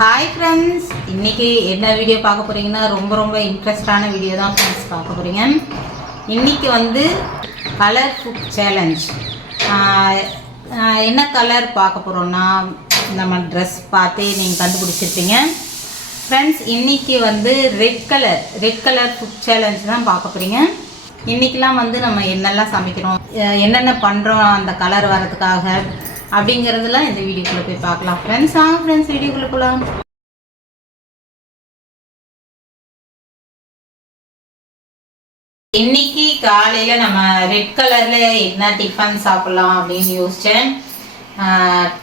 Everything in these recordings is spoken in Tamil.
ஹாய் ஃப்ரெண்ட்ஸ், இன்றைக்கி என்ன வீடியோ பார்க்க போகிறீங்கன்னா ரொம்ப இன்ட்ரெஸ்டான வீடியோ தான் ஃப்ரெண்ட்ஸ் பார்க்க போகிறீங்க. இன்றைக்கி வந்து கலர் ஃபுட் சேலஞ்ச். என்ன கலர் பார்க்க போகிறோன்னா நம்ம ட்ரெஸ் பார்த்தே நீங்கள் கண்டுபிடிச்சிருப்பீங்க ஃப்ரெண்ட்ஸ். இன்றைக்கி வந்து ரெட் கலர் ஃபுட் சேலஞ்ச் தான் பார்க்க போகிறீங்க. இன்றைக்கெலாம் வந்து நம்ம என்னெல்லாம் சமைக்கிறோம், என்னென்ன பண்ணுறோம் அந்த கலர் வரதுக்காக அப்படிங்கிறதுலாம் இந்த வீடியோக்குள்ளே போய் பார்க்கலாம் ஃப்ரெண்ட்ஸ். ஃப்ரெண்ட்ஸ் வீடியோக்குள்ளே போகலாம். இன்னைக்கு காலையில் நம்ம ரெட் கலரில் என்ன டிஃபன் சாப்பிட்லாம் அப்படின்னு யோசித்தேன்.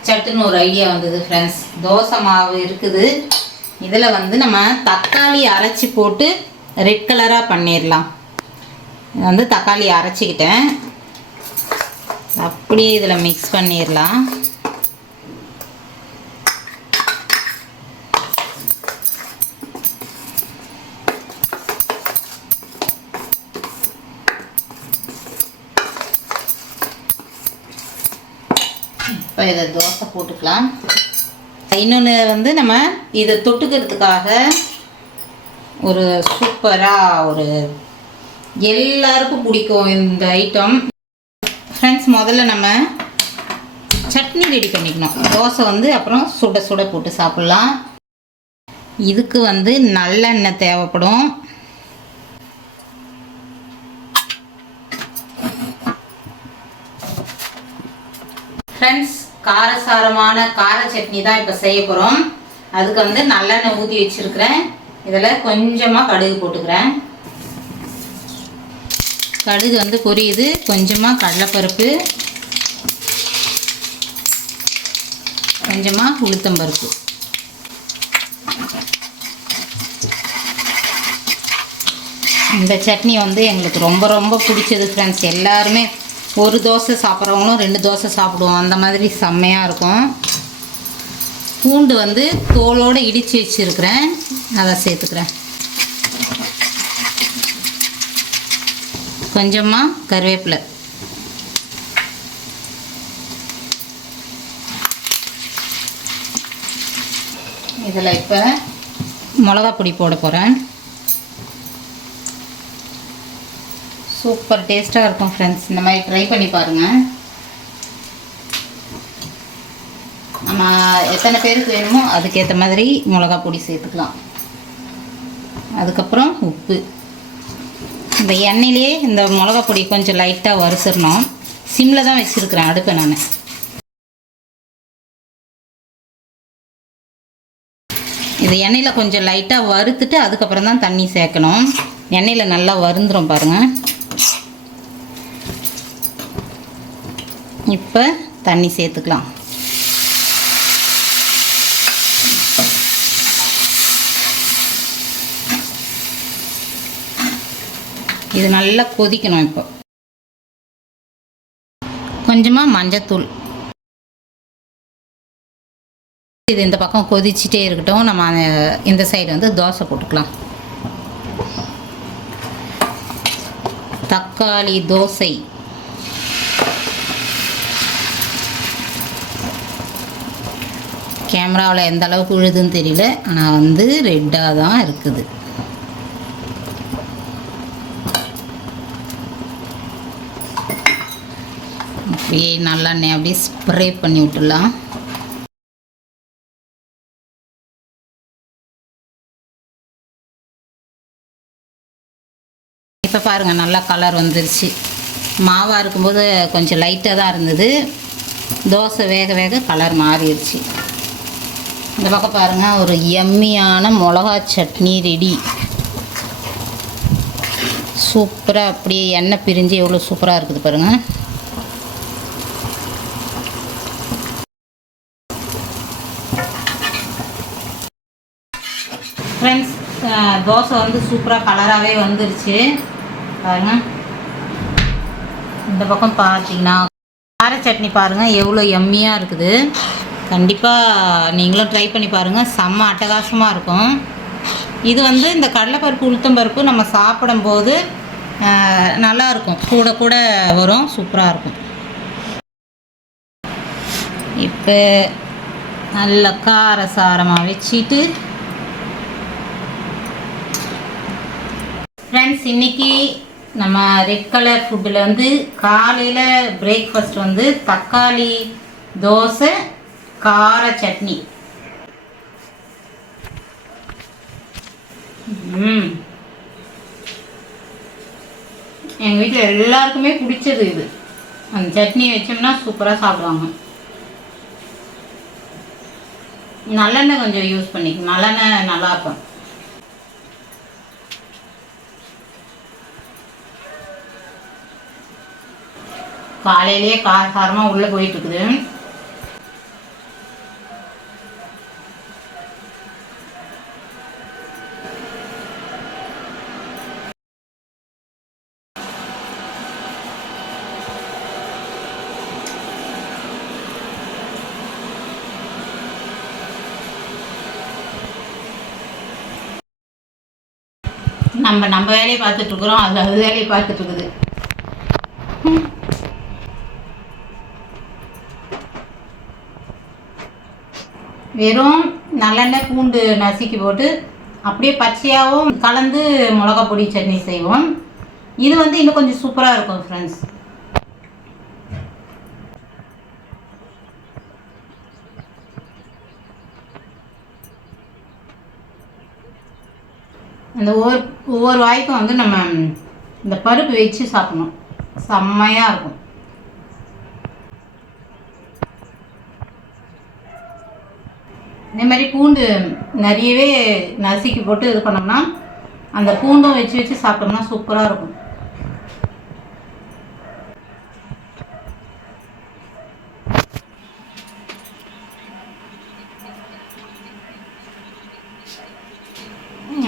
சட்டுன்னு ஒரு ஐடியா வந்தது ஃப்ரெண்ட்ஸ். தோசை மாவு இருக்குது, இதில் வந்து நம்ம தக்காளி அரைச்சி போட்டு ரெட் கலராக பண்ணிடலாம். வந்து தக்காளி அரைச்சிக்கிட்டேன், அப்படியே இதில் மிக்ஸ் பண்ணிடலாம். இப்போ இதை தோசை போட்டுக்கலாம். இன்னொன்று வந்து நம்ம இதை தொட்டுக்கிறதுக்காக ஒரு சூப்பராக ஒரு எல்லாருக்கும் பிடிக்கும் இந்த ஐட்டம் ஃப்ரெண்ட்ஸ். முதல்ல நம்ம சட்னி ரெடி பண்ணிக்கணும். தோசை வந்து அப்புறம் சுட சுட போட்டு சாப்பிட்லாம். இதுக்கு வந்து நல்லெண்ணெய் தேவைப்படும். ஃப்ரெண்ட்ஸ், காரசாரமான கார சட்னி தான் இப்போ செய்ய போகிறோம். அதுக்கு வந்து நல்லெண்ணெய் ஊற்றி வச்சுருக்கிறேன். இதில் கொஞ்சமாக கடுகு போட்டுக்கிறேன். கடுகு வந்து பொரியுது. கொஞ்சமாக கடலைப்பருப்பு, கொஞ்சமாக உளுத்தம்பருப்பு. இந்த சட்னி வந்து எங்களுக்கு ரொம்ப பிடிச்சது ஃப்ரெண்ட்ஸ். எல்லாருமே ஒரு தோசை சாப்பிட்றவங்களும் 2 தோசை சாப்பிடுவோம், அந்த மாதிரி செம்மையாக இருக்கும். பூண்டு வந்து தோலோடு இடித்து வச்சுருக்கிறேன், அதை சேர்த்துக்கிறேன். கொஞ்சமாக கருவேப்பிலை, இதில் இப்போ மிளகாப்பொடி போட போகிறேன். சூப்பர் டேஸ்ட்டாக இருக்கும் ஃப்ரெண்ட்ஸ். இந்த மாதிரி ட்ரை பண்ணி பாருங்கள். நம்ம எத்தனை பேருக்கு வேணுமோ அதுக்கேற்ற மாதிரி மிளகாப்பொடி சேர்த்துக்கலாம். அதுக்கப்புறம் உப்பு. இந்த எண்ணெயிலே இந்த மிளகாப்பொடி கொஞ்சம் லைட்டாக வறுத்துடணும். சிம்மில் தான் வச்சுருக்கிறேன் அடுப்பை நான். இது எண்ணெயில் கொஞ்சம் லைட்டாக வறுத்துட்டு அதுக்கப்புறம் தான் தண்ணி சேர்க்கணும். எண்ணெயில் நல்லா வறுந்துடும் பாருங்கள். இப்போ தண்ணி சேர்த்துக்கலாம். இது நல்லா கொதிக்கணும். இப்போ கொஞ்சமாக மஞ்சத்தூள். இது இந்த பக்கம் கொதிச்சிட்டே இருக்கட்டும். நம்ம இந்த சைடு வந்து தோசை போட்டுக்கலாம். தக்காளி தோசை. கேமராவில் எந்த அளவுக்கு விழுதுன்னு தெரியல, ஆனால் வந்து ரெட்டாக தான் இருக்குது. அப்படியே நல்லெண்ணெய் அப்படியே ஸ்ப்ரே பண்ணி விட்டுடலாம். இப்போ பாருங்கள், நல்லா கலர் வந்துருச்சு. மாவாக இருக்கும்போது கொஞ்சம் லைட்டாக தான் இருந்தது. தோசை வேக கலர் மாறிடுச்சு. இந்த பக்கம் பாருங்கள், ஒரு எம்மியான மிளகா சட்னி ரெடி. சூப்பராக அப்படியே எண்ணெய் பிரிஞ்சு எவ்வளோ சூப்பராக இருக்குது பாருங்கள். ஃப்ரெண்ட்ஸ், தோசை வந்து சூப்பராக கலராகவே வந்துருச்சு பாருங்கள். இந்த பக்கம் பார்த்தீங்கன்னா கார சட்னி பாருங்கள் எவ்வளோ எம்மியாக இருக்குது. கண்டிப்பாக நீங்களும் ட்ரை பண்ணி பாருங்கள், செம்ம அட்டகாசமாக இருக்கும். இது வந்து இந்த கடலைப்பருப்பு உளுத்தம்பருப்பு நம்ம சாப்பிடும்போது நல்லாயிருக்கும், கூட வரும், சூப்பராக இருக்கும். இப்போ நல்ல காரசாரமாக வச்சுட்டு ஃப்ரெண்ட்ஸ், இன்றைக்கி நம்ம ரெட் கலர் ஃபுட்டில் வந்து காலையில் பிரேக்ஃபாஸ்ட் வந்து தக்காளி தோசை கார சட்னி. எங்கள் வீட்டில் எல்லாருக்குமே பிடிச்சது இது. அந்த சட்னி வச்சோம்னா சூப்பராக சாப்பிடுவாங்க. நல்லெண்ணெய் கொஞ்சம் யூஸ் பண்ணிக்கணும், நல்லெண்ணெய் நல்லாயிருக்கும். காலையிலேயே காரசாரமாக உள்ளே போயிட்டுருக்குது. நம்ம வேலையை பார்த்துட்ருக்குறோம், அது வேலையை பார்த்துட்ருக்குது. வெறும் நல்லெண்ணெய் பூண்டு நசுக்கி போட்டு அப்படியே பச்சையாகவும் கலந்து மிளகா பொடி சட்னி செய்வோம். இது வந்து இன்னும் கொஞ்சம் சூப்பராக இருக்கும் ஃப்ரெண்ட்ஸ். அந்த ஒவ்வொரு வாய்க்கும் வந்து நம்ம இந்த பருப்பு வச்சு சாப்பிடணும், செம்மையாக இருக்கும். இதே மாதிரி பூண்டு நிறையவே நசுக்கி போட்டு இது பண்ணோம்னா அந்த பூண்டும் வச்சு வச்சு சாப்பிட்டோம்னா சூப்பராக இருக்கும்.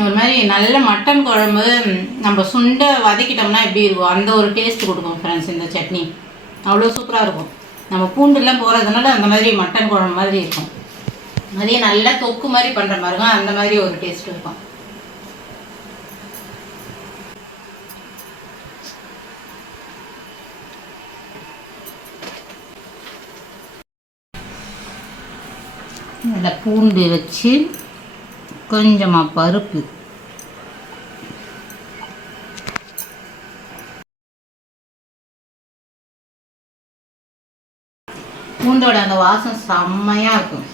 ஒரு மாதிரி நல்ல மட்டன் குழம்பு நம்ம சுண்டை வதக்கிட்டோம்னா எப்படி இருக்கும், அந்த ஒரு டேஸ்ட் கொடுக்கும் ஃப்ரெண்ட்ஸ் இந்த சட்னி. அவ்வளோ சூப்பராக இருக்கும். நம்ம பூண்டுலாம் போகிறதுனால அந்த மாதிரி மட்டன் குழம்பு மாதிரி இருக்கும். அதே நல்லா தொக்கு மாதிரி பண்ணுற மாதிரி தான், அந்த மாதிரி ஒரு டேஸ்ட் இருக்கும். நல்லா பூண்டு வச்சு கொஞ்சமாக பருப்பு, பூண்டோட அந்த வாசம் செம்மையாக இருக்கும்.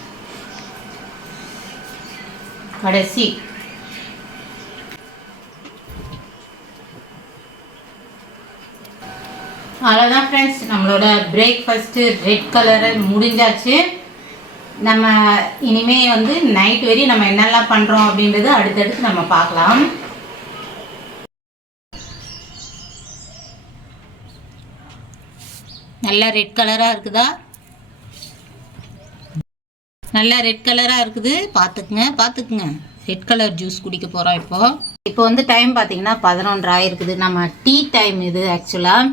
கடைசி அவ்வளோதான் ஃப்ரெண்ட்ஸ், நம்மளோட பிரேக்ஃபாஸ்ட்டு ரெட் கலரை முடிஞ்சாச்சு. நம்ம இனிமே வந்து நைட் வரையும் நம்ம என்னெல்லாம் பண்ணுறோம் அப்படின்றது அடுத்தடுத்து நம்ம பார்க்கலாம். நல்லா ரெட் கலராக இருக்குதா? நல்லா ரெட் கலராக இருக்குது, பார்த்துக்குங்க. ரெட் கலர் ஜூஸ் குடிக்க போகிறோம் இப்போ வந்து டைம் பார்த்தீங்கன்னா 11 ஆகிருக்குது. நம்ம டீ டைம் இது. ஆக்சுவலாக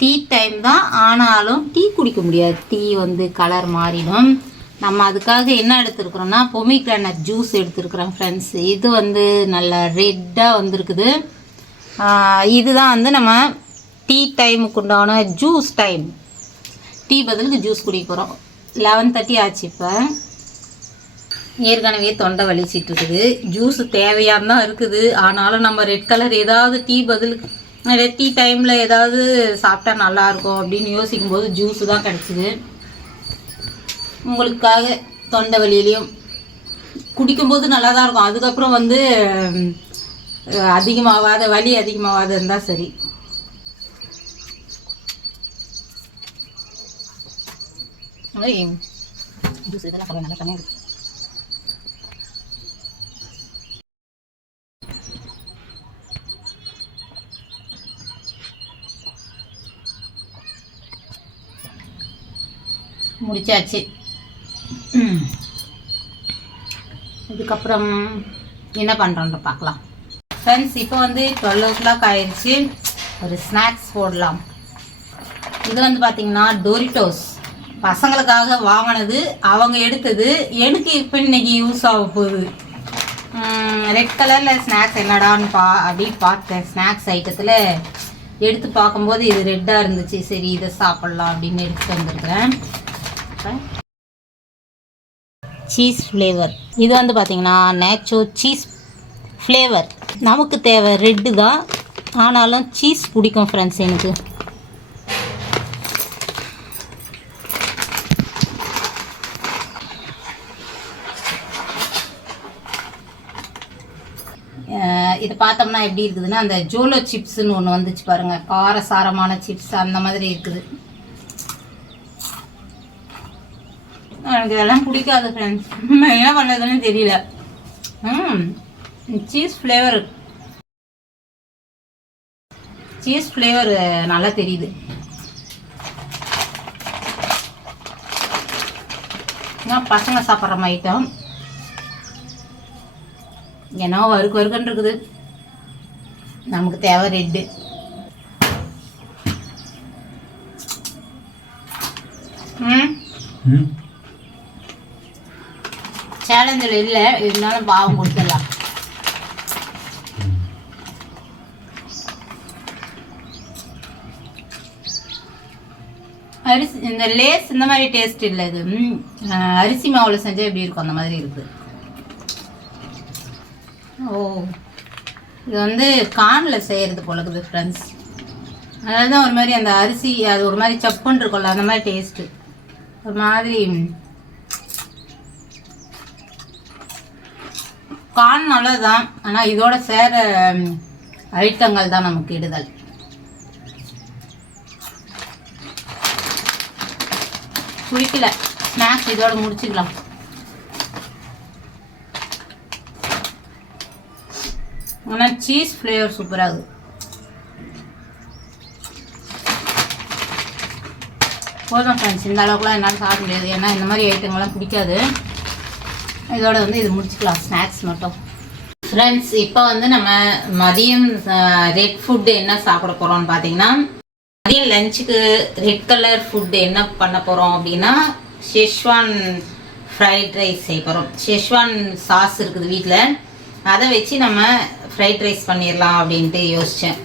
டீ டைம் தான், ஆனாலும் டீ குடிக்க முடியாது, டீ வந்து கலர் மாறிடும். நம்ம அதுக்காக என்ன எடுத்துருக்குறோன்னா பொமிக்ரானட் ஜூஸ் எடுத்துருக்குறோம் ஃப்ரெண்ட்ஸ். இது வந்து நல்லா ரெட்டாக வந்துருக்குது. இதுதான் வந்து நம்ம டீ டைமுக்கு உண்டான ஜூஸ் டைம். டீ பதிலுக்கு ஜூஸ் குடிக்க போகிறோம். 11:30 ஆச்சு. இப்போ ஏற்கனவே தொண்டை வலிச்சிட்டு இருக்குது. ஜூஸ் தேவையாக தான் இருக்குது, ஆனாலும் நம்ம ரெட் கலர் ஏதாவது டீ பதிலுக்கு டீ டைமில் ஏதாவது சாப்பிட்டா நல்லாயிருக்கும் அப்படின்னு யோசிக்கும்போது ஜூஸு தான் கிடச்சிது. உங்களுக்காக தொண்டை வலியிலையும் குடிக்கும்போது நல்லா தான் இருக்கும். அதுக்கப்புறம் வந்து வலி அதிகமாகாத இருந்தால் சரி. ஜூஸ் இதெல்லாம் சொல்ல நல்லா தனியாக இருக்குது. முடிச்சாச்சு. இதுக்கப்புறம் என்ன பண்ணுறோன்ற பார்க்கலாம் ஃப்ரெண்ட்ஸ். இப்போ வந்து 12 ஆயிடுச்சு. ஒரு ஸ்நாக்ஸ் போடலாம். இது வந்து பார்த்திங்கன்னா டோரிட்டோஸ். பசங்களுக்காக வாங்கினது, அவங்க எடுத்தது. எனக்கு இப்போ இன்னைக்கு யூஸ் ஆக போகுது. ரெட் கலரில் ஸ்நாக்ஸ் என்னடான்னு அப்படி பார்த்தேன். ஸ்நாக்ஸ் ஐட்டத்தில் எடுத்து பார்க்கும்போது இது ரெட்டாக இருந்துச்சு. சரி இதை சாப்பிட்லாம் அப்படின்னு எடுத்துகிட்டு வந்துருக்குறேன். Cheese flavour. இது வந்து பார்த்திங்கன்னா நேச்சோ சீஸ் ஃப்ளேவர். நமக்கு தேவை ரெட்டு தான், ஆனாலும் சீஸ் பிடிக்கும் ஃப்ரெண்ட்ஸ் எனக்கு. இது பார்த்தோம்னா எப்படி இருக்குதுன்னா, அந்த ஜோலோ சிப்ஸ்ன்னு ஒன்று வந்துச்சு பாருங்கள், காரசாரமான சிப்ஸ் அந்த மாதிரி இருக்குது. எனக்கு இதெல்லாம் பிடிக்காது ஃப்ரெண்ட்ஸ், என்ன பண்ணுறதுன்னு தெரியல. சீஸ் ஃப்ளேவர் நல்லா தெரியுது. பசங்க சாப்பிட்ற ஐட்டம் ஏன்னா வறுக்குன்னு இருக்குது. நமக்கு தேவை ரெட்டு. சேலஞ்சில் இல்லை, இருந்தாலும் பாவம் கொடுத்துடலாம். அரிசி இந்த லேஸ் இந்த மாதிரி டேஸ்ட் இல்லை. இது அரிசி மாவில் செஞ்சால் எப்படி இருக்கும் அந்த மாதிரி இருக்குது. ஓ, இது வந்து கார்னில் செய்கிறது போல இருக்குது ஃப்ரெண்ட்ஸ். அதனால தான் ஒரு மாதிரி அந்த அரிசி அது ஒரு மாதிரி சப்புன்னு இருக்கும்ல, அந்த மாதிரி டேஸ்ட்டு ஒரு மாதிரி. கார்ன் நல்லதுதான், ஆனால் இதோட சேர ஐட்டங்கள் தான் நமக்கு இடுதல். குடிக்கல ஸ்நாக்ஸ் இதோட முடிச்சுக்கலாம். ஆனால் சீஸ் ஃப்ளேவர் சூப்பராக இருக்குது. போதும் ஃப்ரெண்ட்ஸ், இந்த அளவுக்குலாம் என்னால் சாப்பிட முடியாது, ஏன்னா இந்த மாதிரி ஐட்டங்கள்லாம் பிடிக்காது. இதோட வந்து இது முடிச்சுக்கலாம், ஸ்நாக்ஸ் மட்டும். ஃப்ரெண்ட்ஸ், இப்போ வந்து நம்ம மதியம் ரெட் ஃபுட்டு என்ன சாப்பிட போகிறோம்னு பார்த்தீங்கன்னா, மதியம் லஞ்சுக்கு ரெட் கலர் ஃபுட்டு என்ன பண்ண போகிறோம் அப்படின்னா, ஷெஷ்வான் ஃப்ரைட் ரைஸ் செய்ய போகிறோம். ஷெஷ்வான் சாஸ் இருக்குது வீட்டில், அதை வச்சு நம்ம ஃப்ரைட் ரைஸ் பண்ணிடலாம் அப்படின்ட்டு யோசித்தேன்.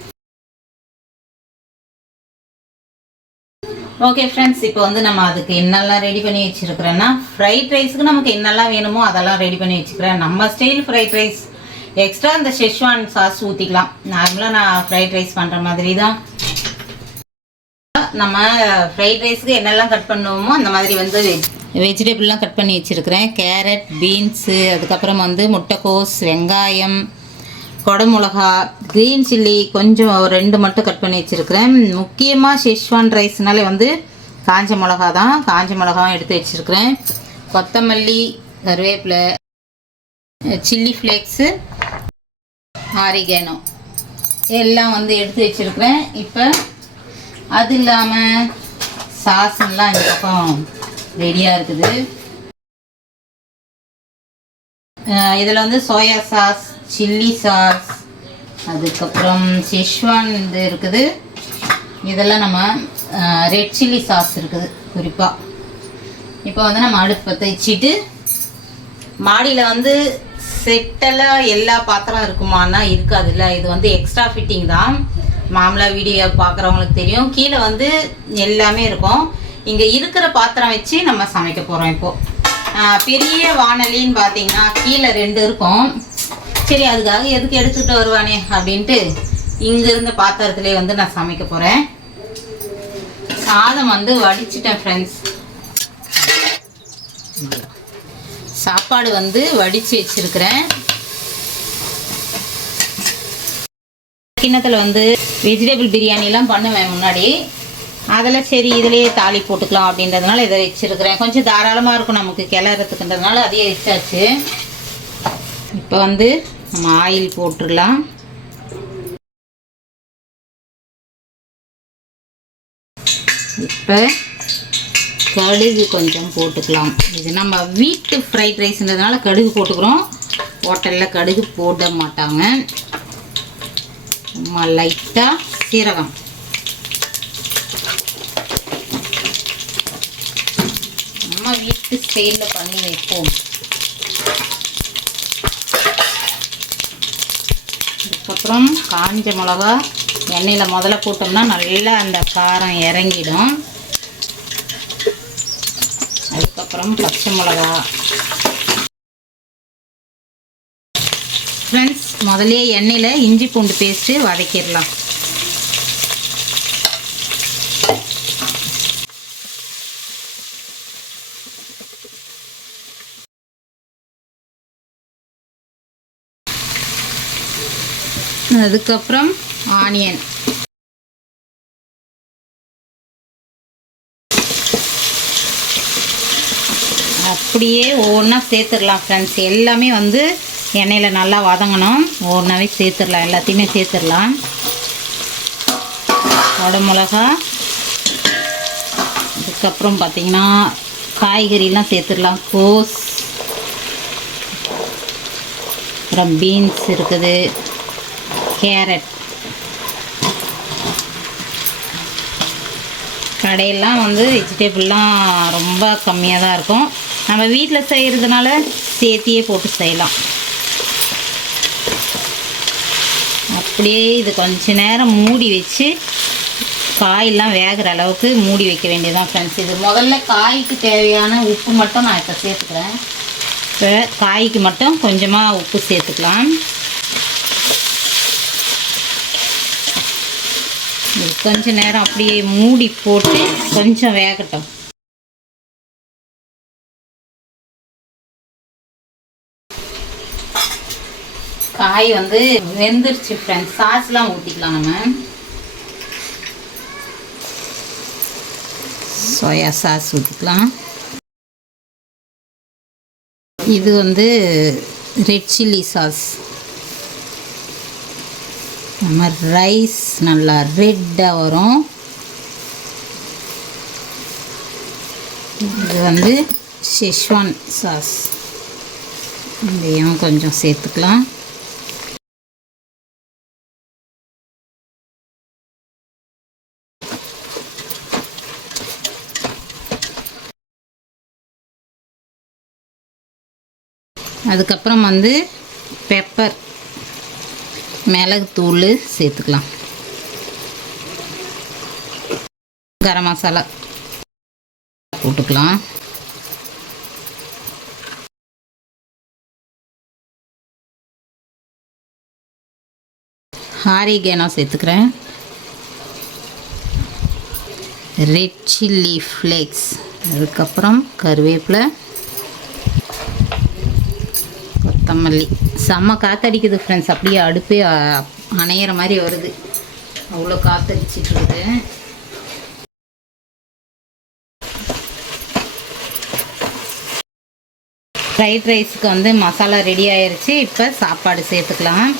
ஓகே ஃப்ரெண்ட்ஸ், இப்போ வந்து நம்ம அதுக்கு என்னெல்லாம் ரெடி பண்ணி வச்சுருக்கிறேன்னா, ஃப்ரைட் ரைஸுக்கு நமக்கு என்னெல்லாம் வேணுமோ அதெல்லாம் ரெடி பண்ணி வச்சுக்கிறேன். நம்ம ஸ்டைல் ஃப்ரைட் ரைஸ் எக்ஸ்ட்ரா இந்த ஷெஷ்வான் சாஸ் ஊற்றிக்கலாம். நார்மலாக நான் ஃப்ரைட் ரைஸ் பண்ணுற மாதிரி தான். நம்ம ஃப்ரைட் ரைஸுக்கு என்னெல்லாம் கட் பண்ணுவோமோ அந்த மாதிரி வந்து வெஜிடபிள்லாம் கட் பண்ணி வச்சுருக்கிறேன். கேரட், பீன்ஸு, அதுக்கப்புறம் வந்து முட்டைக்கோஸ், வெங்காயம், குடமிளகா, க்ரீன் சில்லி கொஞ்சம் 2 மட்டும் கட் பண்ணி வச்சுருக்கிறேன். முக்கியமாக ஷெஷ்வான் ரைஸ்னாலே வந்து காஞ்ச மிளகா தான். காஞ்ச மிளகாவும் எடுத்து வச்சுருக்கிறேன். கொத்தமல்லி, கருவேப்பிலை, சில்லி ஃப்ளேக்ஸு, ஆரிகேனோ எல்லாம் வந்து எடுத்து வச்சுருக்கிறேன். இப்போ அது இல்லாமல் சாஸ்லாம் இந்த பக்கம் ரெடியாக இருக்குது. இதில் வந்து சோயா சாஸ், சில்லி சாஸ், அதுக்கப்புறம் ஷெஷ்வான் இது இருக்குது. இதெல்லாம் நம்ம ரெட் சில்லி சாஸ் இருக்குது குறிப்பாக. இப்போ வந்து நம்ம அடுப்பு பற்ற வச்சுட்டு, மாடியில் வந்து செட்டெல்லாம் எல்லா பாத்திரம் இருக்குமானா இருக்காதுல்ல, இது வந்து எக்ஸ்ட்ரா ஃபிட்டிங் தான். மாமலா வீடியோ பார்க்குறவங்களுக்கு தெரியும், கீழே வந்து எல்லாமே இருக்கும். இங்கே இருக்கிற பாத்திரம் வச்சு நம்ம சமைக்க போகிறோம். இப்போது பெரிய வானலின்னு பார்த்தீங்கன்னா கீழே 2 இருக்கும். சரி, அதுக்காக எதுக்கு எடுத்துகிட்டு வருவானே அப்படின்ட்டு இங்கே இருந்த பாத்திரத்துலேயே வந்து நான் சமைக்க போகிறேன். சாதம் வந்து வடிச்சிட்டேன் ஃப்ரெண்ட்ஸ். சாப்பாடு வந்து வடித்து வச்சுருக்கிறேன். கிண்ணத்தில் வந்து வெஜிடபிள் பிரியாணிலாம் பண்ணுவேன் முன்னாடி. அதில் சரி இதிலேயே தாலி போட்டுக்கலாம் அப்படின்றதுனால இதை வச்சுருக்கிறேன். கொஞ்சம் தாராளமாக இருக்கும் நமக்கு கிளறதுக்குன்றதுனால அதையே வச்சாச்சு. இப்போ வந்து நம்ம ஆயில் போட்டுடலாம். இப்போ கடுகு கொஞ்சம் போட்டுக்கலாம். இது நம்ம வீட்டு ஃப்ரைட் ரைஸ்ன்றதுனால கடுகு போட்டுக்கிறோம். ஹோட்டலில் கடுகு போட மாட்டாங்க. சும்மா லைட்டாக சீரகம், நம்ம வீட்டு ஸ்டைலில் பண்ணி வைப்போம். அதுக்கப்புறம் காஞ்ச மிளகா எண்ணெயில் முதல்ல போட்டோம்னா நல்லா அந்த காரம் இறங்கிடும். அதுக்கப்புறம் பச்சை மிளகா, ஃப்ரெண்ட்ஸ், முதல்ல எண்ணெயில் இஞ்சி பூண்டு பேஸ்ட்டு வதக்கிடலாம். அதுக்கப்புறம் ஆனியன், அப்படியே ஒவ்வொன்றா சேர்த்துடலாம். ஃப்ரெண்ட்ஸ், எல்லாமே வந்து எண்ணெயில் நல்லா வதங்கணும். ஒவ்வொன்றாவே சேர்த்துடலாம், எல்லாத்தையுமே சேர்த்துடலாம். குடமிளகா, அதுக்கப்புறம் பார்த்திங்கன்னா காய்கறிலாம் சேர்த்துடலாம். கோஸ், அப்புறம் பீன்ஸ் இருக்குது, கேரட். கடையெல்லாம் வந்து வெஜிடபிள்லாம் ரொம்ப கம்மியாக தான் இருக்கும். நம்ம வீட்டில் செய்கிறதுனால சேர்த்தியே போட்டு செய்யலாம். அப்படியே இது கொஞ்ச நேரம் மூடி வச்சு காயெல்லாம் வேகிற அளவுக்கு மூடி வைக்க வேண்டியதுதான் ஃப்ரெண்ட்ஸ். இது முதல்ல காய்க்கு தேவையான உப்பு மட்டும் நான் இப்போ சேர்த்துக்கிறேன். இப்போ காய்க்கு மட்டும் கொஞ்சமாக உப்பு சேர்த்துக்கலாம். கொஞ்ச நேரம் அப்படியே மூடி போட்டு கொஞ்சம் வேகட்டும். காய் வந்து வெந்துருச்சு ஃப்ரெண்ட்ஸ். சாஸ்லாம் ஊற்றிக்கலாம். நம்ம சோயா சாஸ் ஊற்றிக்கலாம். இது வந்து ரெட் சில்லி சாஸ். நம்ம ரைஸ் நல்லா ரெட்டாக வரும். இது வந்து ஷெஸ்வான் சாஸ், இதையும் கொஞ்சம் சேர்த்துக்கலாம். அதுக்கப்புறம் வந்து பெப்பர், மிளகுத்தூள் சேர்த்துக்கலாம். கரம் மசாலா போட்டுக்கலாம். ஆரிகேனோ சேர்த்துக்கிறேன். ரெட் சில்லி ஃப்ளேக்ஸ், அதுக்கப்புறம் கருவேப்பிலை, கொத்தமல்லி. செம்ம காற்றடிக்குது ஃப்ரெண்ட்ஸ். அப்படியே அடுப்பே அணையிற மாதிரி வருது. அவ்வளோ காற்றடிச்சிட்டு இருக்குது. ஃப்ரைட் ரைஸுக்கு வந்து மசாலா ரெடி ஆயிடுச்சு. இப்போ சாப்பாடு சேர்த்துக்கலாம்.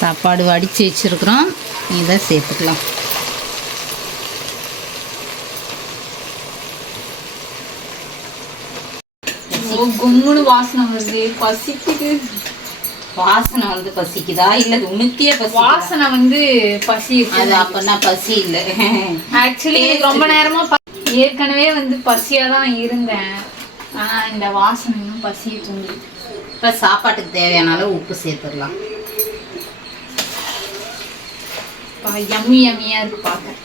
சாப்பாடு வடித்து வச்சுருக்குறோம், இதை சேர்த்துக்கலாம். கும்முன்னு வாசனை வருது, பசிக்குது. வாசனை வந்து பசிக்குதா இல்லை உனக்கே பசி? வாசனை வந்து பசி. அது அப்பனா பசி இல்லை. ஆக்சுவலி ரொம்ப நேரமா ஏற்கனவே வந்து பசியா தான் இருந்தேன். ஆனா இந்த வாசனை இன்னும் பசியை தூண்டு. இப்போ சாப்பாட்டுக்கு தேவையான அளவு உப்பு சேர்த்துடலாம். யம்மி யம்மியா இருக்கு பார்க்க.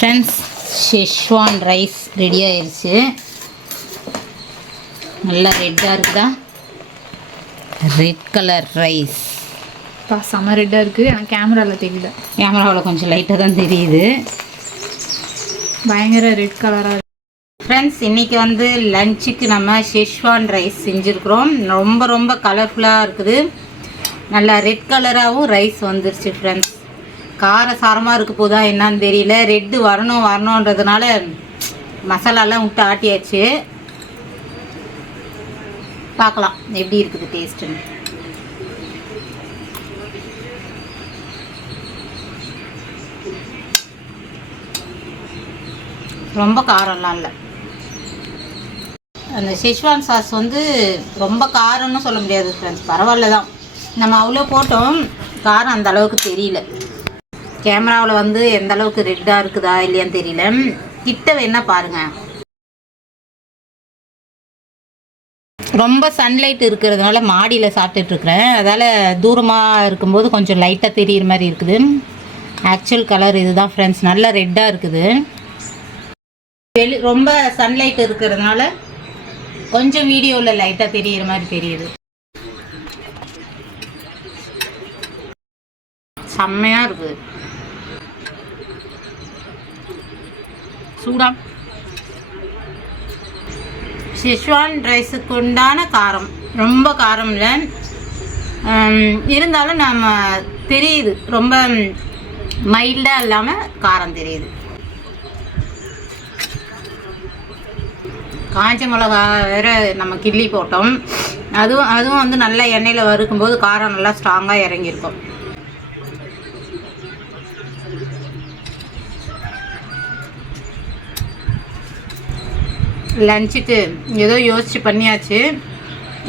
ஃப்ரெண்ட்ஸ், ஷெஸ்வான் ரைஸ் ரெடி ஆயிடுச்சு. நல்லா ரெட்டாக இருக்குதா? Red colour rice. செம ரெட்டாக இருக்குது. ஆனால் கேமராவில் தெரியல. கேமராவில் கொஞ்சம் லைட்டாக தான் தெரியுது. பயங்கர ரெட் கலராக இருக்கு. ஃப்ரெண்ட்ஸ், இன்றைக்கி வந்து லஞ்சுக்கு நம்ம ஷெஸ்வான் ரைஸ் செஞ்சுருக்குறோம். ரொம்ப ரொம்ப கலர்ஃபுல்லாக இருக்குது. நல்லா ரெட் கலராகவும் ரைஸ் வந்துருச்சு ஃப்ரெண்ட்ஸ். காரசாரமாக இருக்க போதா என்னான்னு தெரியல. ரெட்டு வரணுன்றதுனால மசாலாலாம் விட்டு ஆட்டியாச்சு. பார்க்கலாம் எப்படி இருக்குது டேஸ்ட்டுன்னு. ரொம்ப காரம்லாம் இல்லை. அந்த ஷெஸ்வான் சாஸ் வந்து ரொம்ப காரம்னு சொல்ல முடியாது ஃப்ரெண்ட்ஸ், பரவாயில்ல தான். நம்ம அவ்வளோ போட்டோம், காரம் அந்த அளவுக்கு தெரியல. கேமராவில் வந்து எந்த அளவுக்கு ரெட்டாக இருக்குதா இல்லையான்னு தெரியல. கிட்ட வேணா பாருங்கள். ரொம்ப சன்லைட் இருக்கிறதுனால மாடியில் சாப்பிட்டுட்ருக்குறேன். அதால் தூரமாக இருக்கும்போது கொஞ்சம் லைட்டாக தெரிகிற மாதிரி இருக்குது. ஆக்சுவல் கலர் இதுதான் ஃப்ரெண்ட்ஸ். நல்லா ரெட்டாக இருக்குது. ரொம்ப சன்லைட் இருக்கிறதுனால கொஞ்சம் வீடியோவில் லைட்டாக தெரிகிற மாதிரி தெரியுது. செம்மையாக இருக்குது. சூடா ஷெஸ்வான் ரைஸுக்கு உண்டான காரம் ரொம்ப காரம் இல்லை, இருந்தாலும் நம்ம தெரியுது ரொம்ப மைல்டாக இல்லாமல் காரம் தெரியுது. காஞ்ச மிளகா வேறு நம்ம கிள்ளி போட்டோம். அதுவும் வந்து நல்லா எண்ணெயில் வறுக்கும்போது காரம் நல்லா ஸ்ட்ராங்காக இறங்கியிருக்கும். லஞ்சுக்கு ஏதோ யோசிச்சு பண்ணியாச்சு.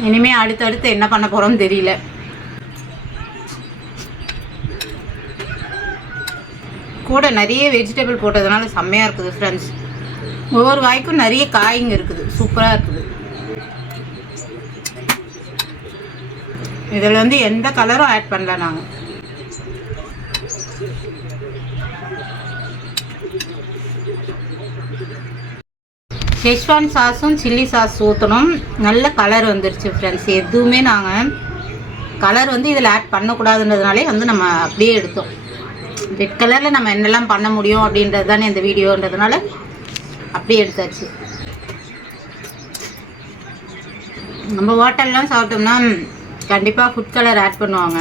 இனிமேல் அடுத்தடுத்து என்ன பண்ண போகிறோம்னு தெரியல. கூட நிறைய வெஜிடபிள் போட்டதுனால செம்மையாக இருக்குது ஃப்ரெண்ட்ஸ். ஒவ்வொரு வாய்க்கும் நிறைய காய்ங்க இருக்குது. சூப்பராக இருக்குது. இதில் வந்து எந்த கலரும் ஆட் பண்ணல நாங்கள். ஷெஸ்வான் சாஸும் சில்லி சாஸ் ஊற்றணும். நல்ல கலர் வந்துருச்சு ஃப்ரெண்ட்ஸ். எதுவுமே நாங்கள் கலர் வந்து இதில் ஆட் பண்ணக்கூடாதுன்றதுனாலே வந்து நம்ம அப்படியே எடுத்தோம். ரெட் கலரில் நம்ம என்னெல்லாம் பண்ண முடியும் அப்படின்றது தானே இந்த வீடியோன்றதுனால அப்படியே எடுத்தாச்சு. நம்ம ஹோட்டல்லாம் சாப்பிட்டோம்னா கண்டிப்பாக ஃபுட் கலர் ஆட் பண்ணுவாங்க.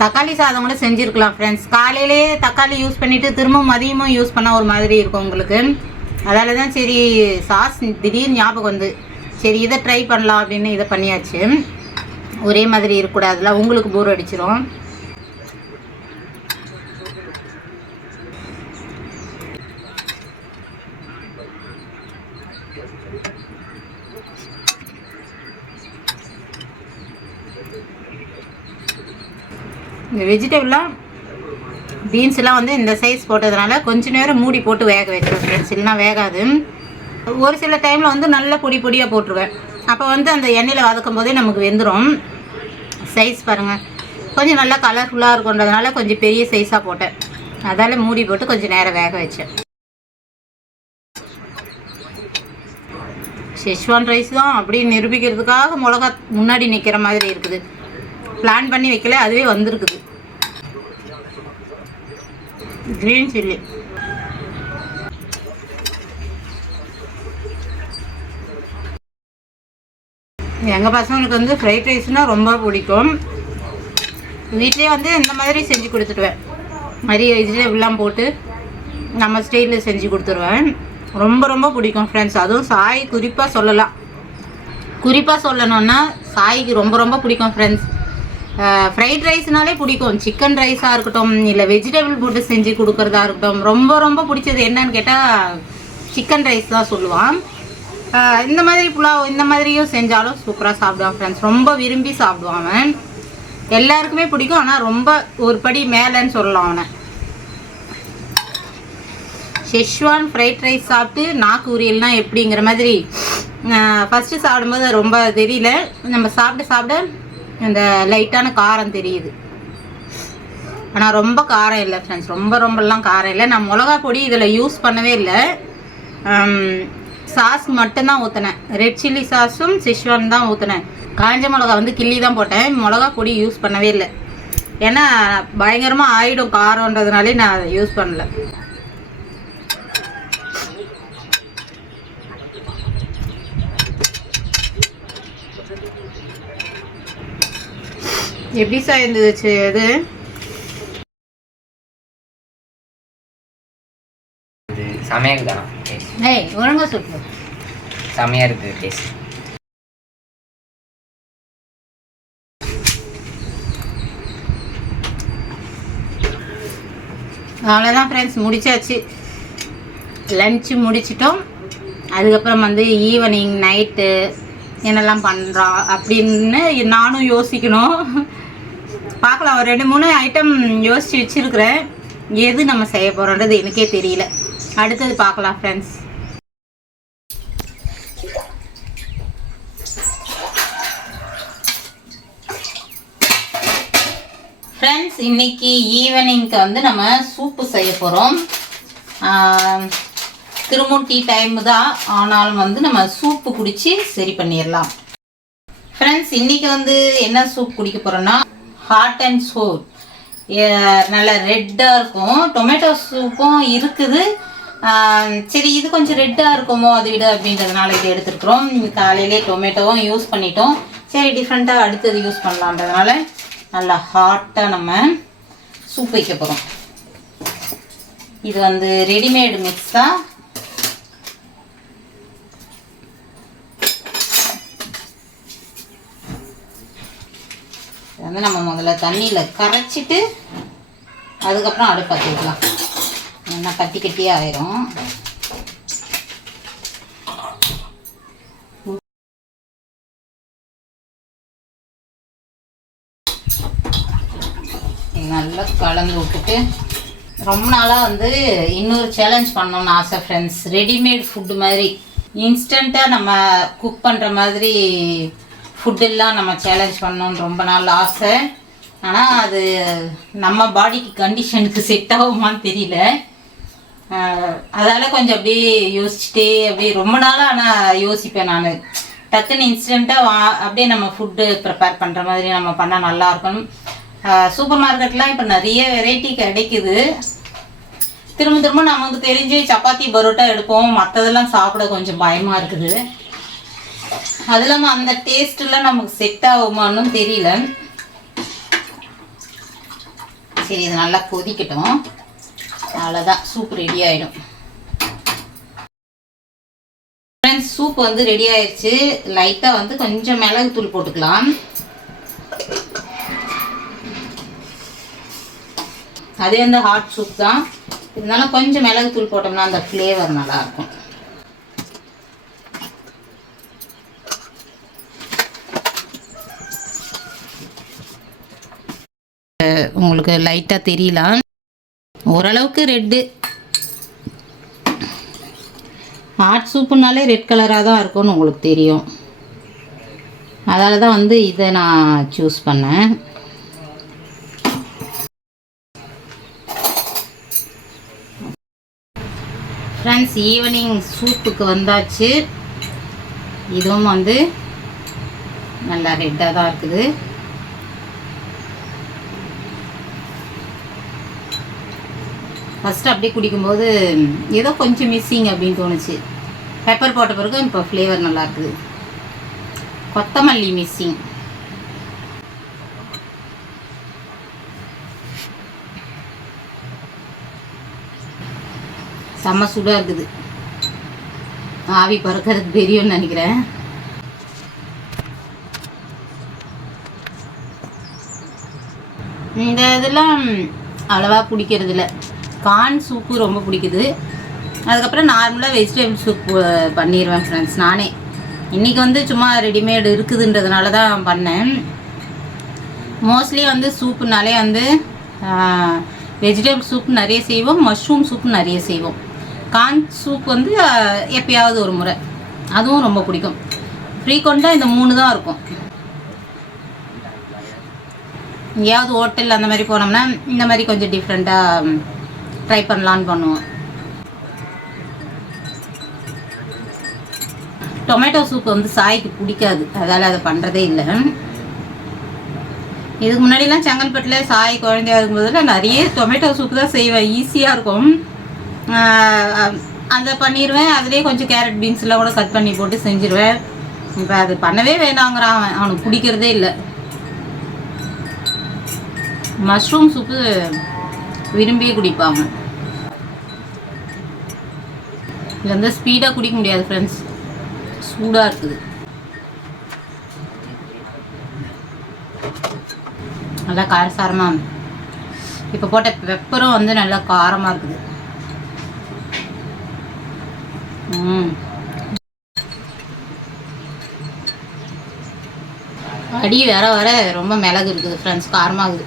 தக்காளி சாதம் கூட செஞ்சுருக்கலாம் ஃப்ரெண்ட்ஸ். காலையிலேயே தக்காளி யூஸ் பண்ணிவிட்டு திரும்ப மதியமும் யூஸ் பண்ணால் ஒரு மாதிரி இருக்கும் உங்களுக்கு. அதால் தான் சரி சாஸ் திடீர்னு ஞாபகம் வந்து சரி இதை ட்ரை பண்ணலாம் அப்படின்னு இதை பண்ணியாச்சு. ஒரே மாதிரி இருக்கக்கூடாதுல, உங்களுக்கு போர் அடிச்சிடும். இந்த வெஜிடபிள்லாம் பீன்ஸ்லாம் வந்து இந்த சைஸ் போட்டதுனால கொஞ்சம் நேரம் மூடி போட்டு வேக வச்சிருவேன் ஃப்ரெண்ட்ஸ். இல்லைனா வேகாது. ஒரு சில டைமில் வந்து நல்ல பொடி பொடியாக போட்டுருவேன். அப்போ வந்து அந்த எண்ணெயில் வதக்கும் போதே நமக்கு வெந்துடும். சைஸ் பாருங்கள், கொஞ்சம் நல்லா கலர்ஃபுல்லாக இருக்குன்றதுனால கொஞ்சம் பெரிய சைஸாக போட்டேன். அதால் மூடி போட்டு கொஞ்சம் நேரம் வேக வச்சேன். ஷெஸ்வான் ரைஸ் தான் அப்படின்னு நிரூபிக்கிறதுக்காக மிளகா முன்னாடி நிற்கிற மாதிரி இருக்குது. பிளான் பண்ணி வைக்கல, அதுவே வந்திருக்குது. கிரீன் சில்லி எங்கள் பசங்களுக்கு வந்து ஃப்ரைட் ரைஸ்னால் ரொம்ப பிடிக்கும். வீட்லேயே வந்து இந்த மாதிரி செஞ்சு கொடுத்துடுவேன். நிறைய வெஜிடபிள்லாம் போட்டு நம்ம ஸ்டைலில் செஞ்சு கொடுத்துருவேன். ரொம்ப ரொம்ப பிடிக்கும் ஃப்ரெண்ட்ஸ். அதுவும் சாய் குறிப்பாக சொல்லணுன்னா சாய்க்கு ரொம்ப ரொம்ப பிடிக்கும் ஃப்ரெண்ட்ஸ். ஃப்ரைட் ரைஸ்னாலே பிடிக்கும். சிக்கன் ரைஸாக இருக்கட்டும், இல்லை வெஜிடபிள் போட்டு செஞ்சு கொடுக்குறதா இருக்கட்டும், ரொம்ப ரொம்ப பிடிச்சது என்னன்னு கேட்டால் சிக்கன் ரைஸ் தான் சொல்லுவான். இந்த மாதிரி புலாவ் இந்த மாதிரியும் செஞ்சாலும் சூப்பராக சாப்பிடுவான் ஃப்ரெண்ட்ஸ். ரொம்ப விரும்பி சாப்பிடுவான் அவன். எல்லாருக்குமே பிடிக்கும், ஆனால் ரொம்ப ஒரு படி மேலேன்னு சொல்லலாம் அவனை. ஷெஸ்வான் ஃப்ரைட் ரைஸ் சாப்பிட்டு நாக்கு உரியல்னால் எப்படிங்கிற மாதிரி ஃபஸ்ட்டு சாப்பிடும்போது ரொம்ப தெரியல. நம்ம சாப்பிட இந்த லைட்டான காரம் தெரியுது. ஆனால் ரொம்ப காரம் இல்லை ஃப்ரெண்ட்ஸ். ரொம்பலாம் காரம் இல்லை. நான் மிளகா பொடி இதில் யூஸ் பண்ணவே இல்லை. சாஸ் மட்டும்தான் ஊற்றினேன். ரெட் சில்லி சாஸும் ஷெஸ்வான் தான் ஊற்றினேன். காஞ்ச மிளகா வந்து கிள்ளி தான் போட்டேன். மிளகா பொடி யூஸ் பண்ணவே இல்லை. ஏன்னா பயங்கரமாக ஆயிடும் காரன்றதுனாலே நான் அதை யூஸ் பண்ணல. எப்படி சார் இருந்துச்சு அது? செமையாக இருக்குதா? ஏய் ஒழுங்கா சொல்லு. செமையாக இருக்குது டேஸ்ட். அவ்வளோதான் ஃப்ரெண்ட்ஸ், முடிச்சாச்சு. லஞ்சு முடிச்சிட்டோம். அதுக்கப்புறம் வந்து ஈவினிங் நைட்டு என்னெல்லாம் பண்ணுறான் அப்படின்னு நானும் யோசிக்கணும். பார்க்கலாம். ஒரு 2-3 ஐட்டம் யோசித்து வச்சுருக்கிறேன். எது நம்ம செய்ய போகிறோன்றது எனக்கே தெரியல. அடுத்தது பார்க்கலாம் ஃப்ரெண்ட்ஸ். ஃப்ரெண்ட்ஸ், இன்னைக்கு ஈவினிங்க்கு வந்து நம்ம சூப்பு செய்ய போகிறோம். திரும்பவும் டீ டைம் தான், ஆனாலும் வந்து நம்ம சூப்பு குடித்து சரி பண்ணிடலாம். ஃப்ரெண்ட்ஸ், இன்றைக்கி வந்து என்ன சூப் குடிக்க போகிறோன்னா ஹாட் அண்ட் சோல். நல்ல ரெட்டாக இருக்கும். டொமேட்டோ சூப்பும் இருக்குது. சரி, இது கொஞ்சம் ரெட்டாக இருக்குமோ அதை விட அப்படின்றதுனால இது எடுத்துருக்குறோம். காலையிலே டொமேட்டோவும் யூஸ் பண்ணிட்டோம். சரி, டிஃப்ரெண்ட்டாக அடுத்தது யூஸ் பண்ணலான்றதுனால நல்லா ஹாட்டாக நம்ம சூப் வைக்க போகிறோம். இது வந்து ரெடிமேடு மிக்ஸ் தான். வந்து நம்ம முதல்ல தண்ணியில் கரைச்சிட்டு அதுக்கப்புறம் அடுப்பு வச்சுக்கலாம். என்ன கட்டி கட்டியாக ஆயிரும். நல்லா கலந்து விட்டுட்டு ரொம்ப நாளாக வந்து இன்னொரு சேலஞ்ச் பண்ணோம்னு ஆசை ஃப்ரெண்ட்ஸ். ரெடிமேட் ஃபுட்டு மாதிரி இன்ஸ்டண்ட்டாக நம்ம குக் பண்ணுற மாதிரி ஃபுட்டெல்லாம் நம்ம சேலஞ்ச் பண்ணோன்னு ரொம்ப நாள் ஆசை. ஆனால் அது நம்ம பாடிக்கு கண்டிஷனுக்கு செட் ஆகுமான்னு தெரியல. அதால் கொஞ்சம் அப்படியே யோசிச்சுட்டே அப்படியே ரொம்ப நாளாக ஆனால் யோசிப்பேன் நான். டக்குன்னு இன்ஸ்டண்ட்டாக அப்படியே நம்ம ஃபுட்டு ப்ரிப்பேர் பண்ணுற மாதிரி நம்ம பண்ணால் நல்லாயிருக்கும். சூப்பர் மார்க்கெட்லாம் இப்போ நிறைய வெரைட்டி கிடைக்குது. திரும்ப திரும்ப நமக்கு தெரிஞ்சு சப்பாத்தி பரோட்டா எடுப்போம். மற்றதெல்லாம் சாப்பிட கொஞ்சம் பயமாக இருக்குது. அது இல்லாமல் அந்த டேஸ்ட்டெல்லாம் நமக்கு செட் ஆகுமான்னு தெரியல. சரி, இது நல்லா கொதிக்கட்டும். அவ்வளோதான், சூப் ரெடி ஆகிடும். ஃப்ரெண்ட்ஸ், சூப் வந்து ரெடி ஆயிடுச்சு. லைட்டாக வந்து கொஞ்சம் மிளகுத்தூள் போட்டுக்கலாம். அதே வந்து ஹாட் சூப் தான், இருந்தாலும் கொஞ்சம் மிளகுத்தூள் போட்டோம்னா அந்த ஃப்ளேவர் நல்லாயிருக்கும். உங்களுக்கு லைட்டாக தெரியலாம், ஓரளவுக்கு ரெட்டு. ஹாட் சூப்புனாலே ரெட் கலராக தான் இருக்கும்னு உங்களுக்கு தெரியும். அதனால தான் வந்து இதை நான் சூஸ் பண்ணேன். ஃப்ரெண்ட்ஸ், ஈவினிங் சூப்புக்கு வந்தாச்சு. இதுவும் வந்து நல்லா ரெட்டாக தான் இருக்குது. ஃபஸ்ட்டு அப்படியே குடிக்கும்போது ஏதோ கொஞ்சம் மிஸ்ஸிங் அப்படின்னு தோணுச்சு. பெப்பர் போட்ட பிறகு இப்போ ஃப்ளேவர் நல்லா இருக்குது. கொத்தமல்லி மிஸ்ஸிங். செம்ம சூடாக இருக்குது. ஆவி பறக்கிறது தெரியும்னு நினைக்கிறேன். இந்த இதெல்லாம் அவ்வளவா பிடிக்கிறது இல்லை. கார்ன் சூப்பு ரொம்ப பிடிக்குது. அதுக்கப்புறம் நார்மலாக வெஜிடபிள் சூப் பண்ணிடுவேன் ஃப்ரெண்ட்ஸ் நானே. இன்றைக்கி வந்து சும்மா ரெடிமேடு இருக்குதுன்றதுனால தான் பண்ணேன். மோஸ்ட்லி வந்து சூப்புனாலே வந்து வெஜிடபிள் சூப் நிறைய செய்வோம், மஷ்ரூம் சூப் நிறைய செய்வோம். கார்ன் சூப் வந்து எப்பயாவது ஒரு முறை, அதுவும் ரொம்ப பிடிக்கும். ஃப்ரீக்வெண்ட்டாக இந்த 3 தான் இருக்கும். எங்கேயாவது ஹோட்டல் அந்த மாதிரி போனோம்னா இந்த மாதிரி கொஞ்சம் டிஃப்ரெண்ட்டாக ட்ரை பண்ணலான்னு பண்ணுவோம். டொமேட்டோ சூப் வந்து சாய்க்கு பிடிக்காது, அதால் அதை பண்ணுறதே இல்லை. இதுக்கு முன்னாடிலாம் செங்கல்பட்டில் சாய் குழந்தையா இருக்கும்போதில் நிறைய டொமேட்டோ சூப் தான் செய்வேன். ஈஸியாக இருக்கும். அதை பண்ணிடுவேன். அதுலேயே கொஞ்சம் கேரட் பீன்ஸ்லாம் கூட கட் பண்ணி போட்டு செஞ்சுருவேன். இப்போ அது பண்ணவே வேணாங்கிறான் அவன். அவனுக்கு பிடிக்கிறதே இல்லை. மஷ்ரூம் சூப்பு விரும்பியே குடிப்பாங்க. இது வந்து ஸ்பீடாக குடிக்க முடியாது ஃப்ரெண்ட்ஸ், சூடாக இருக்குது. நல்லா காரசாரமாக. இப்போ போட்ட பெப்பரும் வந்து நல்லா காரமாக இருக்குது. அடி வர வர ரொம்ப மிளகு இருக்குது ஃப்ரெண்ட்ஸ், காரமாகுது.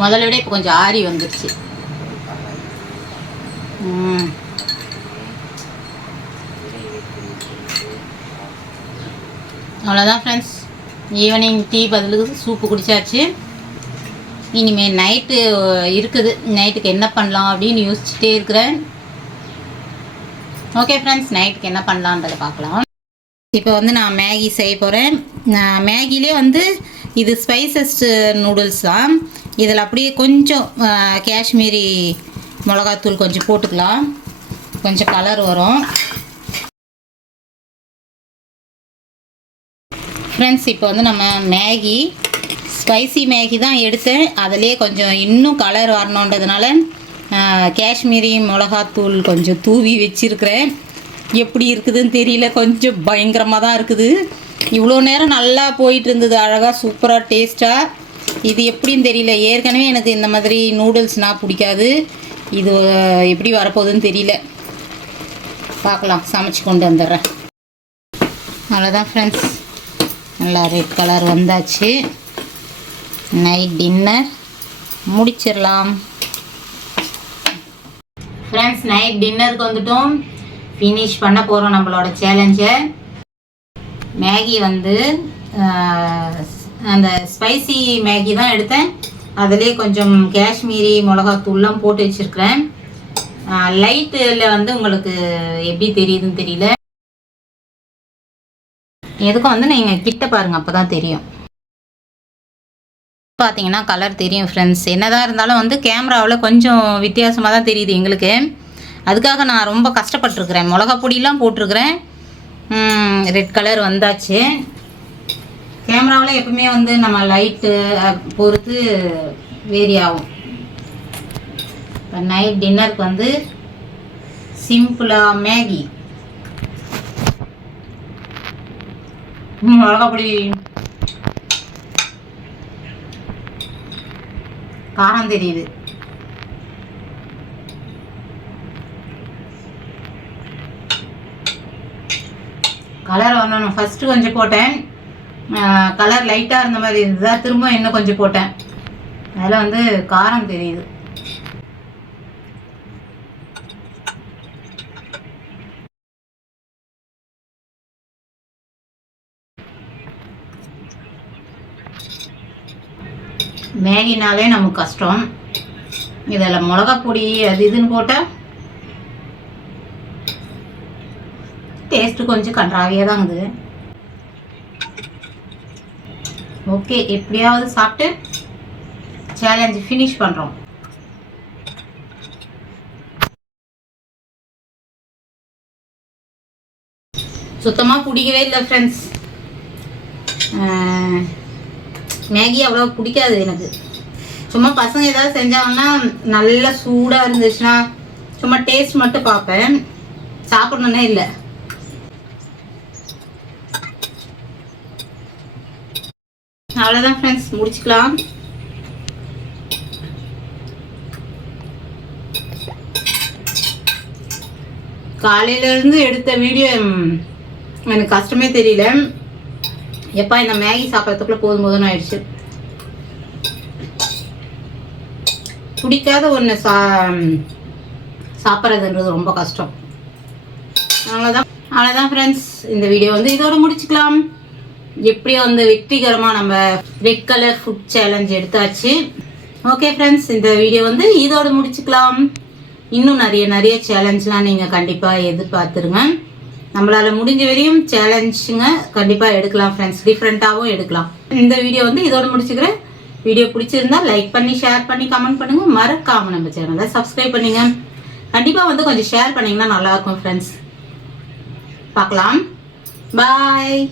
முதல்ல விட இப்போ கொஞ்சம் ஆறி வந்துடுச்சு. அவ்வளோதான் ஃப்ரெண்ட்ஸ், ஈவினிங் டீ பதிலுக்கு சூப்பு குடித்தாச்சு. இனிமேல் நைட்டு இருக்குது, நைட்டுக்கு என்ன பண்ணலாம் அப்படின்னு யோசிச்சுட்டே இருக்கிறேன். ஓகே ஃப்ரெண்ட்ஸ், நைட்டுக்கு என்ன பண்ணலான்றதை பார்க்கலாம். இப்போ வந்து நான் மேகி செய்ய போகிறேன். மேகிலே வந்து இது ஸ்பைசஸ் நூடுல்ஸ் தான். இதில் அப்படியே கொஞ்சம் காஷ்மீரி மிளகாத்தூள் கொஞ்சம் போட்டுக்கலாம், கொஞ்சம் கலர் வரும். ஃப்ரெண்ட்ஸ், இப்போ வந்து நம்ம மேகி ஸ்பைசி மேகி தான் எடுத்தேன். அதிலே கொஞ்சம் இன்னும் கலர் வரணுன்றதுனால காஷ்மீரி மிளகாத்தூள் கொஞ்சம் தூவி வச்சுருக்கிறேன். எப்படி இருக்குதுன்னு தெரியல, கொஞ்சம் பயங்கரமாக தான் இருக்குது. இவ்வளோ நேரம் நல்லா போயிட்டு இருந்தது, அழகாக சூப்பராக டேஸ்ட்டாக. இது எப்படின்னு தெரியல. ஏற்கனவே எனக்கு இந்த மாதிரி நூடுல்ஸ்னால் பிடிக்காது. இது எப்படி வரப்போகுதுன்னு தெரியல. பார்க்கலாம், சமைச்சு கொண்டு வந்துடுறேன். அவ்வளோதான் ஃப்ரெண்ட்ஸ், நல்லா ரெட் கலர் வந்தாச்சு. நைட் டின்னர் முடிச்சிடலாம். ஃப்ரெண்ட்ஸ், நைட் டின்னருக்கு வந்துட்டோம். ஃபினிஷ் பண்ண போகிறோம் நம்மளோட சேலஞ்சை. மேகி வந்து அந்த ஸ்பைசி மேகி தான் எடுத்தேன். அதிலே கொஞ்சம் காஷ்மீரி மிளகாத்தூள்லாம் போட்டு வச்சுருக்கிறேன். லைட்டில் வந்து உங்களுக்கு எப்படி தெரியுதுன்னு தெரியல. எதுக்கும் வந்து நீங்கள் கிட்ட பாருங்கள், அப்போ தான் தெரியும். பார்த்தீங்கன்னா கலர் தெரியும் ஃப்ரெண்ட்ஸ். என்னதான் இருந்தாலும் வந்து கேமராவில் கொஞ்சம் வித்தியாசமாக தான் தெரியுது எங்களுக்கு. அதுக்காக நான் ரொம்ப கஷ்டப்பட்டுருக்குறேன். மிளகா பொடியெலாம் போட்டிருக்கிறேன். ரெட் கலர் வந்தாச்சு. கேமராவில் எப்பவுமே வந்து நம்ம லைட்டு பொறுத்து வேரி ஆகும். இப்போ நைட் டின்னருக்கு வந்து சிம்பிளாக மேகி, மிளகா பொடி, காரம் தெரியுது. கலர் வரணும். ஃபஸ்ட்டு கொஞ்சம் போட்டேன், கலர் லைட்டாக இருந்த மாதிரி இருந்ததா, திரும்ப இன்னும் கொஞ்சம் போட்டேன். அதில் வந்து காரம் தெரியுது. மேகினாலே நமக்கு கஷ்டம். இதில் மிளகா பொடி அது இதுன்னு போட்டால் டேஸ்ட்டு கொஞ்சம் கன்றாவியாக தான் இருக்குது. ஓகே, எப்படியாவது சாப்பிட்டு சேலஞ்சு ஃபினிஷ் பண்ணுறோம். சுத்தமாக பிடிக்கவே இல்லை ஃப்ரெண்ட்ஸ். மேகி அவ்வளோ பிடிக்காது எனக்கு. சும்மா பசங்க ஏதாவது செஞ்சாங்கன்னா நல்லா சூடாக இருந்துச்சுன்னா சும்மா டேஸ்ட் மட்டும் பார்ப்பேன், சாப்பிட்ணுன்னே இல்லை. அவ்வளோதான் ஃப்ரெண்ட்ஸ், முடிச்சுக்கலாம். காலையிலேருந்து எடுத்த வீடியோ எனக்கு கஷ்டமே தெரியல. எப்பா இந்த மேகி சாப்பிட்றதுக்குள்ளே போதும் ஆயிடுச்சு. பிடிக்காத ஒன்று சாப்பிட்றதுன்றது ரொம்ப கஷ்டம். அவ்வளோதான் ஃப்ரெண்ட்ஸ், இந்த வீடியோ வந்து இதோட முடிச்சுக்கலாம். எப்படியோ வந்து வெற்றிகரமாக நம்ம ரெட் கலர் ஃபுட் சேலஞ்ச் எடுத்தாச்சு. ஓகே ஃப்ரெண்ட்ஸ், இந்த வீடியோ வந்து இதோட முடிச்சுக்கலாம். இன்னும் நிறைய சேலஞ்செலாம் நீங்கள் கண்டிப்பாக எதிர்பார்த்துருங்க. நம்மளால் முடிஞ்ச வரையும் சேலஞ்சுங்க கண்டிப்பாக எடுக்கலாம் ஃப்ரெண்ட்ஸ், டிஃப்ரெண்ட்டாகவும் எடுக்கலாம். இந்த வீடியோ வந்து இதோட முடிச்சுக்கிறேன். வீடியோ பிடிச்சிருந்தா லைக் பண்ணி, ஷேர் பண்ணி, கமெண்ட் பண்ணுங்கள். மறக்காமல் நம்ம சேனலை சப்ஸ்கிரைப் பண்ணிங்க. கண்டிப்பாக வந்து கொஞ்சம் ஷேர் பண்ணிங்கன்னா நல்லாயிருக்கும் ஃப்ரெண்ட்ஸ். பார்க்கலாம். பாய்.